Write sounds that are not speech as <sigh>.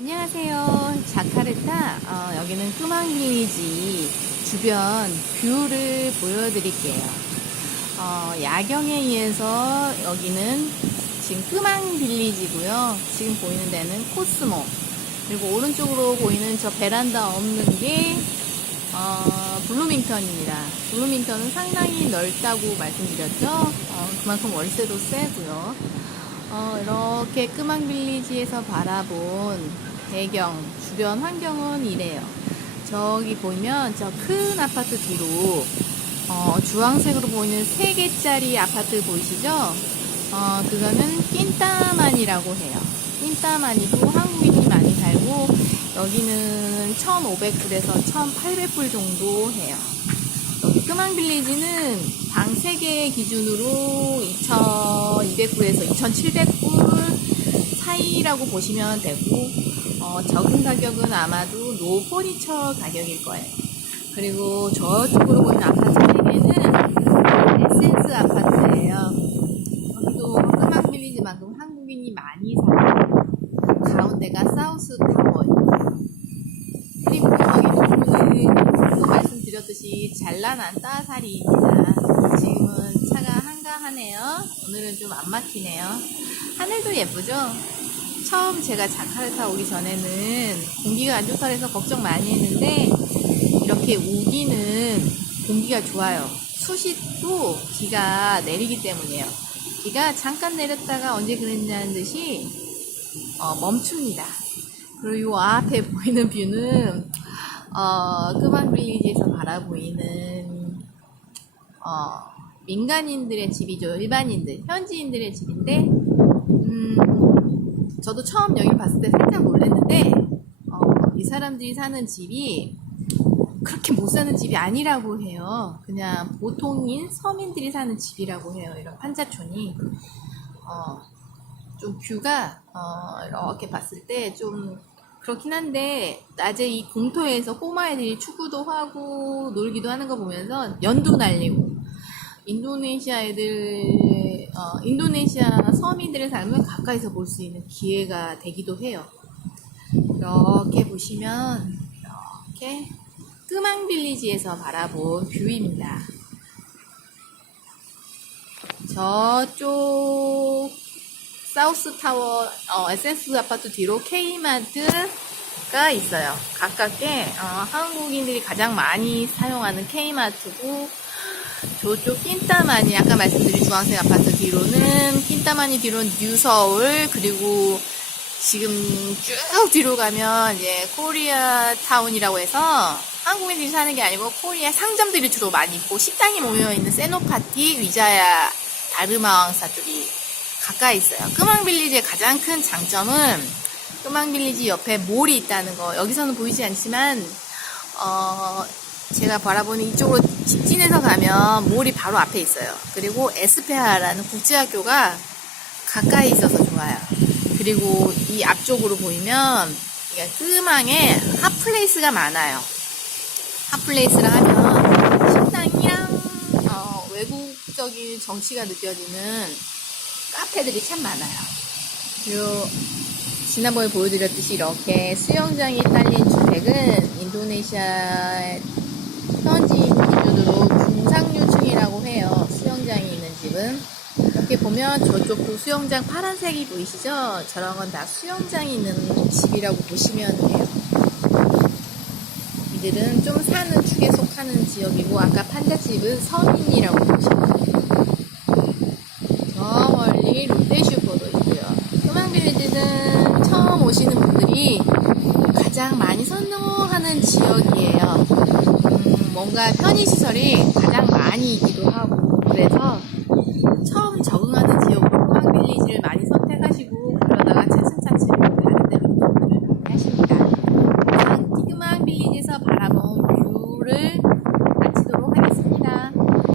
안녕하세요. 자카르타. 어, 여기는 끄망리지 주변 뷰를 보여드릴게요. 어, 야경에 의해서 여기는 지금 끄망 빌리지고요. 지금 보이는 데는 코스모. 그리고 오른쪽으로 보이는 저 베란다 없는 게 어, 블루밍턴입니다. 블루밍턴은 상당히 넓다고 말씀드렸죠. 어, 그만큼 월세도 세고요. 어, 이렇게 끄망 빌리지에서 바라본 배경, 주변 환경은 이래요. 저기 보면 저 큰 아파트 뒤로 어, 주황색으로 보이는 3개짜리 아파트 보이시죠? 어, 그거는 낀따만이라고 해요. 낀따만이도 한국인이 많이 살고 여기는 1,500불에서 1,800불 정도 해요. 여기 끄망 빌리지는 방 3개 기준으로 2,200불에서 2,700불 사이라고 보시면 되고 어, 적은 가격은 아마도 노 퍼니처 가격일 거예요. 그리고 저쪽으로 보이는 아파트 3개는 에센스 아파트예요. 여기도 끄망 빌리지만큼 한국인이 많이 살고 가운데가 사우스 타워예요. 그리고 여기 부분은 또 말씀드렸듯이 잘난한 따사리입니다. 지금은 차가 한가하네요. 오늘은 좀 안 막히네요. 하늘도 예쁘죠? 처음 제가 자카르타 오기 전에는 공기가 안 좋다 해서 걱정 많이 했는데 이렇게 우기는 공기가 좋아요. 수시도 비가 내리기 때문이에요. 비가 잠깐 내렸다가 언제 그랬냐는 듯이 어, 멈춥니다. 그리고 요 앞에 <laughs> 보이는 뷰는 어, 끄방 빌리지에서 바라보이는 어, 민간인들의 집이죠. 일반인들, 현지인들의 집인데 음, 저도 처음 여기 봤을 때 살짝 놀랐는데 어, 이 사람들이 사는 집이 그렇게 못 사는 집이 아니라고 해요. 그냥 보통인 서민들이 사는 집이라고 해요. 이런 판자촌이 어, 좀 뷰가 어, 이렇게 봤을 때 좀 그렇긴 한데 낮에 이 공터에서 꼬마애들이 축구도 하고 놀기도 하는 거 보면서 연도 날리고 인도네시아 애들 어, 인도네시아 서민들의 삶을 가까이서 볼 수 있는 기회가 되기도 해요. 이렇게 보시면 이렇게 끄망 빌리지에서 바라본 뷰입니다. 저쪽 사우스 타워 어, 에센스 아파트 뒤로 K마트가 있어요. 가깝게 어, 한국인들이 가장 많이 사용하는 K마트고 저쪽 낀따마니 아까 말씀드린 주황색 아파트 뒤로는 낀따마니 뒤로는 뉴서울 그리고 지금 쭉 뒤로 가면 이제 코리아 타운이라고 해서 한국인들이 사는 게 아니고 코리아 상점들이 주로 많이 있고 식당이 모여 있는 세노파티, 위자야, 다르마왕사들이 가까이 있어요. 끄망 빌리지의 가장 큰 장점은 끄망 빌리지 옆에 몰이 있다는 거. 여기서는 보이지 않지만 어, 제가 바라보는 이쪽으로 직진해서 가면 몰이 바로 앞에 있어요. 그리고 에스페아라는 국제학교가 가까이 있어서 좋아요. 그리고 이 앞쪽으로 보이면 끄망에 핫플레이스가 많아요. 핫플레이스라 하면 식당이랑 어, 외국적인 정치가 느껴지는 카페들이 참 많아요. 그리고 지난번에 보여드렸듯이 이렇게 수영장이 딸린 주택은 인도네시아 현지인 기준으로 중상류층이라고 해요. 수영장이 있는 집은. 이렇게 보면 저쪽도 수영장 파란색이 보이시죠? 저런 건 다 수영장이 있는 집이라고 보시면 돼요. 이들은 좀 사는 축에 속하는 지역이고 아까 판자집은 서민이라고 보시면 돼요. 저 멀리 롯데슈퍼도 있고요. 끄망빌리지는 처음 오시는 분들이 가장 많이 선호하는 지역이에요. 음, 뭔가 편의시설이 가장 많이기도 하고. 그래서 처음 적응하는 지역 뭐, 공항 빌리지를 많이